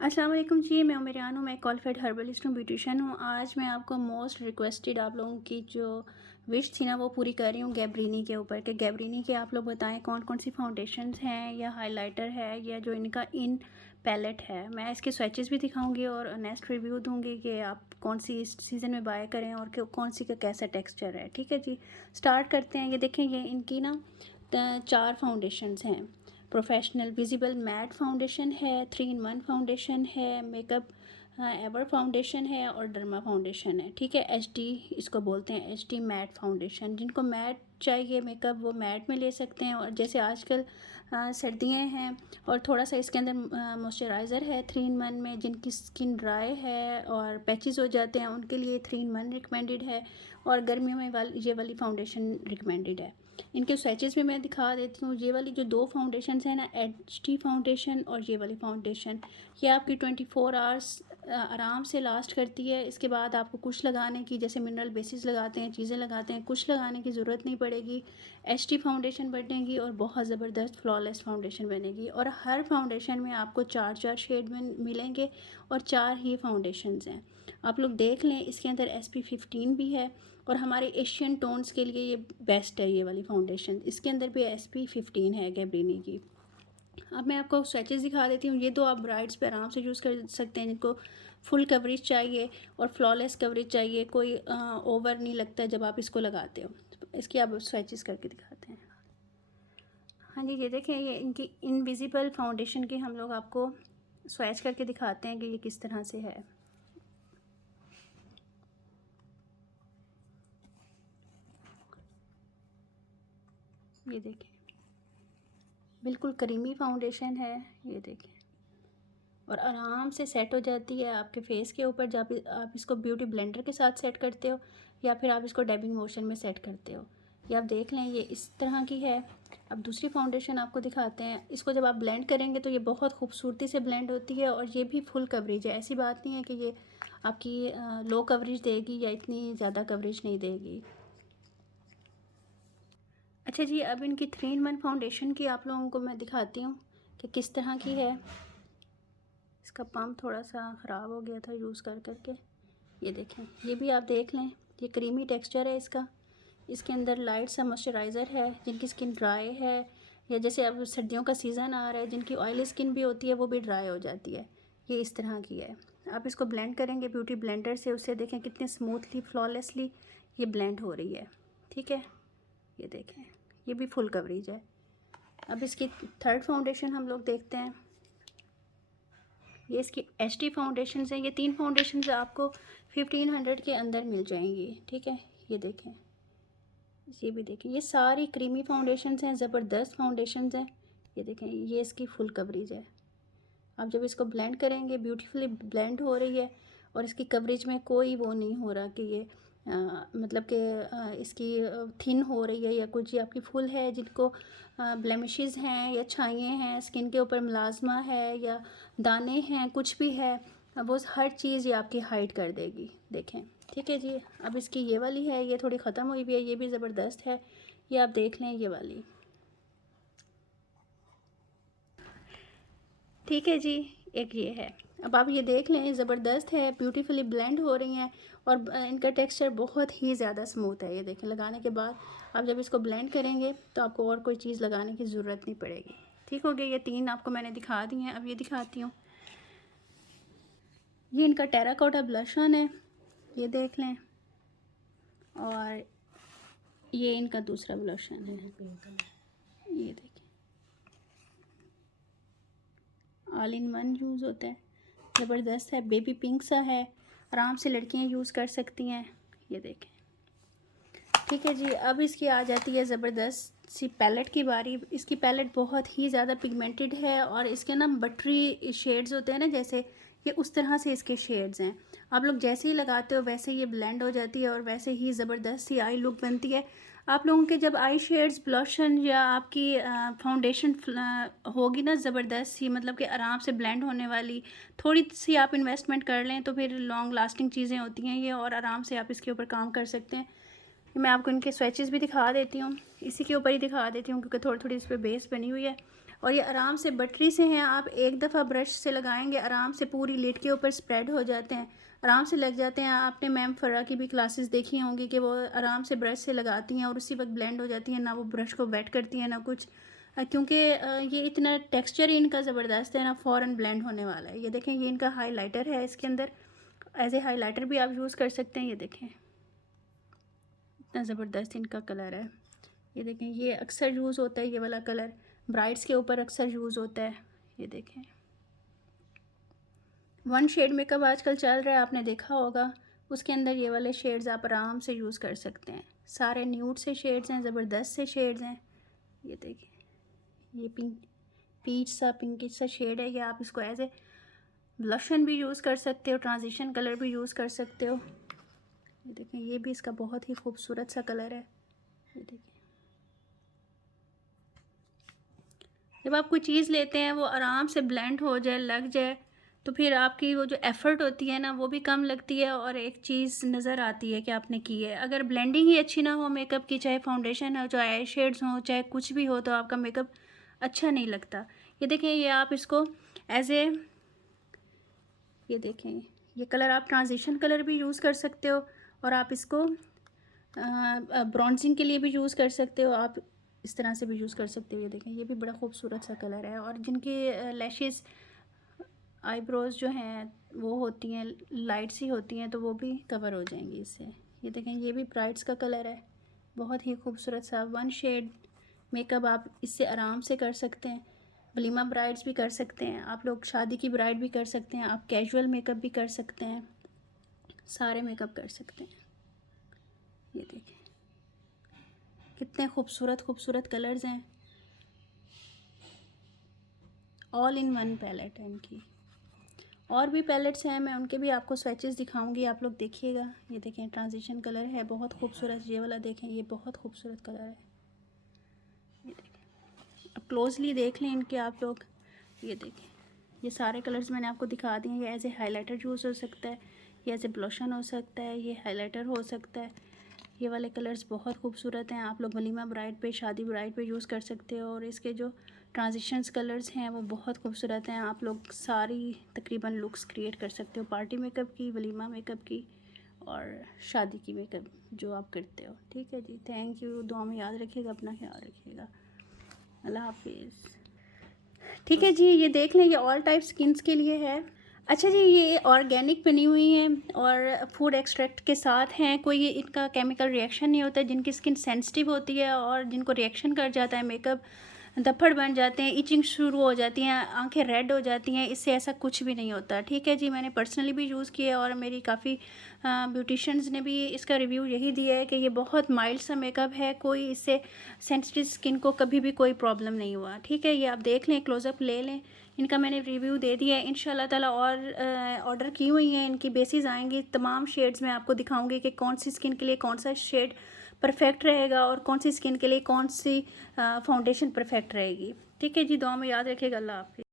अस्सलाम वालेकुम जी, मैं उमेरान हूँ। मैं क्वालिफाइड हर्बलिस्ट हूँ, ब्यूटिशियन हूँ। आज मैं आपको मोस्ट रिक्वेस्टेड आप लोगों की जो विश थी ना वो पूरी कर रही हूँ गैब्रिनी के ऊपर कि गैब्रिनी के आप लोग बताएं कौन कौन सी फाउंडेशंस हैं या हाइलाइटर है या जो इनका इन पैलेट है। मैं इसके स्वेचेस भी दिखाऊंगी और नेक्स्ट रिव्यू दूंगी कि आप कौन सी इस सीज़न में बाय करें और कौन सी का कैसा टेक्सचर है। ठीक है जी, स्टार्ट करते हैं। ये देखें, ये इनकी ना 4 फाउंडेशंस हैं। प्रोफेशनल विजिबल मैट फाउंडेशन है, 3 in 1 फाउंडेशन है, मेकअप एवर फाउंडेशन है और डर्मा फाउंडेशन है। ठीक है, एचडी इसको बोलते हैं, एचडी मैट फाउंडेशन। जिनको मैट चाहिए मेकअप वो मैट में ले सकते हैं। और जैसे आजकल सर्दियाँ हैं और थोड़ा सा इसके अंदर मॉइस्चराइज़र है 3 in 1 में, जिनकी स्किन ड्राई है और पैचेस हो जाते हैं उनके लिए 3 in 1 रिकमेंडेड है। और गर्मियों में ये वाली फाउंडेशन रिकमेंडेड है। इनके स्वेचेस भी मैं दिखा देती हूँ। ये वाली जो 2 फाउंडेशन हैं ना, एचडी फाउंडेशन और ये वाली फाउंडेशन, ये आपकी 24 आवर्स आराम से लास्ट करती है। इसके बाद आपको कुछ लगाने की, जैसे मिनरल बेसिस लगाते हैं, चीज़ें लगाते हैं, कुछ लगाने की ज़रूरत नहीं पड़ेगी। एचडी फाउंडेशन बनेगी और बहुत ज़बरदस्त फ्लॉलेस फाउंडेशन बनेगी। और हर फाउंडेशन में आपको 4 शेड में मिलेंगे और 4 ही फाउंडेशंस हैं। आप लोग देख लें, इसके अंदर SPF15 भी है और हमारे एशियन टोन्स के लिए ये बेस्ट है। ये वाली फाउंडेशन, इसके अंदर भी SPF15 है गैब्रिनी की। अब मैं आपको स्वेचेस दिखा देती हूँ। ये 2 आप ब्राइड्स पे आराम से यूज़ कर सकते हैं जिनको फुल कवरेज चाहिए और फ्लॉलेस कवरेज चाहिए, कोई ओवर नहीं लगता जब आप इसको लगाते हो। इसकी आप स्वेचेस करके दिखाते हैं। हाँ जी, ये देखें, ये इनकी इनविजिबल फाउंडेशन की हम लोग आपको स्वेच करके दिखाते हैं कि ये किस तरह से है। ये देखें, बिल्कुल क्रीमी फाउंडेशन है। ये देखें, और आराम से सेट हो जाती है आपके फेस के ऊपर जब आप इसको ब्यूटी ब्लेंडर के साथ सेट करते हो या फिर आप इसको डैबिंग मोशन में सेट करते हो। ये आप देख लें, ये इस तरह की है। अब दूसरी फाउंडेशन आपको दिखाते हैं। इसको जब आप ब्लेंड करेंगे तो ये बहुत खूबसूरती से ब्लेंड होती है और ये भी फुल कवरेज है। ऐसी बात नहीं है कि ये आपकी लो कवरेज देगी या इतनी ज़्यादा कवरेज नहीं देगी। अच्छा जी, अब इनकी 3 in 1 फाउंडेशन की आप लोगों को मैं दिखाती हूँ कि किस तरह की है। इसका पम्प थोड़ा सा ख़राब हो गया था यूज़ कर करके। ये देखें, ये भी आप देख लें, ये क्रीमी टेक्सचर है इसका। इसके अंदर लाइट सा मॉइस्चराइज़र है। जिनकी स्किन ड्राई है या जैसे अब सर्दियों का सीज़न आ रहा है, जिनकी ऑयली स्किन भी होती है वो भी ड्राई हो जाती है, ये इस तरह की है। आप इसको ब्लेंड करेंगे ब्यूटी ब्लेंडर से, उससे देखें कितने स्मूथली फ्लॉलेसली ये ब्लेंड हो रही है। ठीक है, ये देखें, ये भी फुल कवरेज है। अब इसकी 3rd फाउंडेशन हम लोग देखते हैं। ये इसकी एचडी फाउंडेशन है। ये 3 फाउंडेशन आपको 1500 के अंदर मिल जाएंगी। ठीक है, ये देखें, ये भी देखें, ये सारी क्रीमी फाउंडेशंस हैं, ज़बरदस्त फाउंडेशंस हैं। ये देखें, ये इसकी फुल कवरेज है। आप जब इसको ब्लेंड करेंगे ब्यूटीफुली ब्लेंड हो रही है और इसकी कवरेज में कोई वो नहीं हो रहा कि ये मतलब कि इसकी थिन हो रही है या कुछ। ये आपकी फुल है। जिनको ब्लेमिशेस हैं या छाइयाँ हैं, स्किन के ऊपर मुलाजमा है या दाने हैं, कुछ भी है, वो हर चीज़ ये आपकी हाइड कर देगी। देखें, ठीक है जी। अब इसकी ये वाली है, ये थोड़ी ख़त्म हुई भी है, ये भी ज़बरदस्त है। ये आप देख लें, ये वाली। ठीक है जी, एक ये है। अब आप ये देख लें, ज़बरदस्त है, ब्यूटीफुली ब्लेंड हो रही हैं और इनका टेक्सचर बहुत ही ज़्यादा स्मूथ है। ये देखें, लगाने के बाद आप जब इसको ब्लेंड करेंगे तो आपको और कोई चीज़ लगाने की ज़रूरत नहीं पड़ेगी। ठीक हो गया, ये 3 आपको मैंने दिखा दी हैं। अब ये दिखाती हूँ। ये इनका टेराकोटा ब्लश ऑन है, ये देख लें। और ये इनका दूसरा ब्लश ऑन है, ये देखें, ऑल इन वन यूज़ होता है, ज़बरदस्त है, बेबी पिंक सा है, आराम से लड़कियां यूज़ कर सकती हैं। ये देखें, ठीक है जी। अब इसकी आ जाती है ज़बरदस्त सी पैलेट की बारी। इसकी पैलेट बहुत ही ज़्यादा पिगमेंटेड है और इसके ना बटरी शेड्स होते हैं ना, जैसे ये उस तरह से इसके शेड्स हैं। आप लोग जैसे ही लगाते हो वैसे ये ब्लेंड हो जाती है और वैसे ही ज़बरदस्त सी आई लुक बनती है। आप लोगों के जब आई शेड्स ब्लशन या आपकी फाउंडेशन होगी ना ज़बरदस्त सी, मतलब कि आराम से ब्लेंड होने वाली, थोड़ी सी आप इन्वेस्टमेंट कर लें तो फिर लॉन्ग लास्टिंग चीज़ें होती हैं ये, और आराम से आप इसके ऊपर काम कर सकते हैं। मैं आपको इनके स्वेचेस भी दिखा देती हूँ, इसी के ऊपर ही दिखा देती हूँ क्योंकि थोड़ी थोड़ी इस पर बेस बनी हुई है। और ये आराम से बटरी से हैं, आप एक दफ़ा ब्रश से लगाएंगे आराम से पूरी लिड के ऊपर स्प्रेड हो जाते हैं, आराम से लग जाते हैं। आपने मैम फ़रा की भी क्लासेस देखी होंगी कि वो आराम से ब्रश से लगाती हैं और उसी वक्त ब्लेंड हो जाती हैं, ना वो ब्रश को वेट करती हैं ना कुछ, क्योंकि ये इतना टेक्सचर ही इनका ज़बरदस्त है ना, फ़ौरन ब्लेंड होने वाला है। ये देखें, ये इनका हाइलाइटर है, इसके अंदर एज ए हाइलाइटर भी आप यूज़ कर सकते हैं। ये देखें इतना ज़बरदस्त इनका कलर है। ये देखें, ये अक्सर यूज़ होता है, ये वाला कलर ब्राइड्स के ऊपर अक्सर यूज़ होता है। ये देखें, वन शेड मेकअप आजकल चल रहा है, आपने देखा होगा, उसके अंदर ये वाले शेड्स आप आराम से यूज़ कर सकते हैं। सारे न्यूड से शेड्स हैं, ज़बरदस्त से शेड्स हैं। ये देखें, ये पीच सा पिंकिश सा शेड है, ये आप इसको एज ए ब्लशन भी यूज़ कर सकते हो, ट्रांजिशन कलर भी यूज़ कर सकते हो। ये देखें, ये भी इसका बहुत ही खूबसूरत सा कलर है। ये देखें, जब आप कोई चीज़ लेते हैं वो आराम से ब्लेंड हो जाए, लग जाए, तो फिर आपकी वो जो एफ़र्ट होती है ना वो भी कम लगती है और एक चीज़ नज़र आती है कि आपने की है। अगर ब्लेंडिंग ही अच्छी ना हो मेकअप की, चाहे फाउंडेशन हो, चाहे आई शेड्स हों, चाहे कुछ भी हो, तो आपका मेकअप अच्छा नहीं लगता। ये देखें, ये आप इसको एज ए, ये देखें, ये कलर आप ट्रांजिशन कलर भी यूज़ कर सकते हो और आप इसको ब्रॉन्जिंग के लिए भी यूज़ कर सकते हो, आप इस तरह से भी यूज़ कर सकते हो। ये देखें, ये भी बड़ा खूबसूरत सा कलर है। और जिनकी लैशेस आईब्रोज जो हैं वो होती हैं लाइट सी होती हैं, तो वो भी कवर हो जाएंगी इससे। ये देखें, ये भी ब्राइड्स का कलर है, बहुत ही खूबसूरत सा वन शेड मेकअप आप इससे आराम से कर सकते हैं। वलीमा ब्राइड्स भी कर सकते हैं, आप लोग शादी की ब्राइड भी कर सकते हैं, आप कैजुअल मेकअप भी कर सकते हैं, सारे मेकअप कर सकते हैं। ये देखें, कितने खूबसूरत खूबसूरत कलर्स हैं, ऑल इन वन पैलेट है इनकी। और भी पैलेट्स हैं, मैं उनके भी आपको स्वैचेस दिखाऊंगी, आप लोग देखिएगा। ये देखें, ट्रांजिशन कलर है, बहुत खूबसूरत। ये वाला देखें, ये बहुत खूबसूरत कलर है। ये देखें, अब क्लोजली देख लें इनके आप लोग। ये देखें, ये सारे कलर्स मैंने आपको दिखा दिए। ये एज ए हाइलाइटर यूज़ हो सकता है, ये एज ए ब्लशन हो सकता है, ये हाइलाइटर हो सकता है। ये वाले कलर्स बहुत खूबसूरत हैं, आप लोग वलीमा ब्राइड पे, शादी ब्राइड पे यूज़ कर सकते हो। और इसके जो ट्रांजिशंस कलर्स हैं वो बहुत खूबसूरत हैं, आप लोग सारी तकरीबन लुक्स क्रिएट कर सकते हो, पार्टी मेकअप की, वलीमा मेकअप की और शादी की मेकअप जो आप करते हो। ठीक है जी, थैंक यू, दुआ में याद रखिएगा, अपना ख्याल रखिएगा, अल्लाह हाफिज़। ठीक है जी, ये देख लें, ये ऑल टाइप स्किन्स के लिए है। अच्छा जी, ये ऑर्गेनिक बनी हुई हैं और फूड एक्सट्रैक्ट के साथ हैं, कोई इनका केमिकल रिएक्शन नहीं होता। जिनकी स्किन सेंसिटिव होती है और जिनको रिएक्शन कर जाता है मेकअप, धब्बड़ बन जाते हैं, इचिंग शुरू हो जाती हैं, आंखें रेड हो जाती हैं, इससे ऐसा कुछ भी नहीं होता। ठीक है जी, मैंने पर्सनली भी यूज़ किया और मेरी काफ़ी ब्यूटिशंस ने भी इसका रिव्यू यही दिया है कि ये बहुत माइल्ड सा मेकअप है, कोई इससे सेंसिटिव स्किन को कभी भी कोई प्रॉब्लम नहीं हुआ। ठीक है, ये आप देख लें, क्लोज़अप ले लें, इनका मैंने रिव्यू दे दिया है। इंशाल्लाह ताला और ऑर्डर की हुई हैं, इनकी बेसिस आएंगी, तमाम शेड्स मैं आपको दिखाऊंगी कि कौन सी स्किन के लिए कौन सा शेड परफेक्ट रहेगा और कौन सी स्किन के लिए कौन सी फाउंडेशन परफेक्ट रहेगी। ठीक है जी, दुआ में याद रखिएगा, अल्लाह हाफिज़।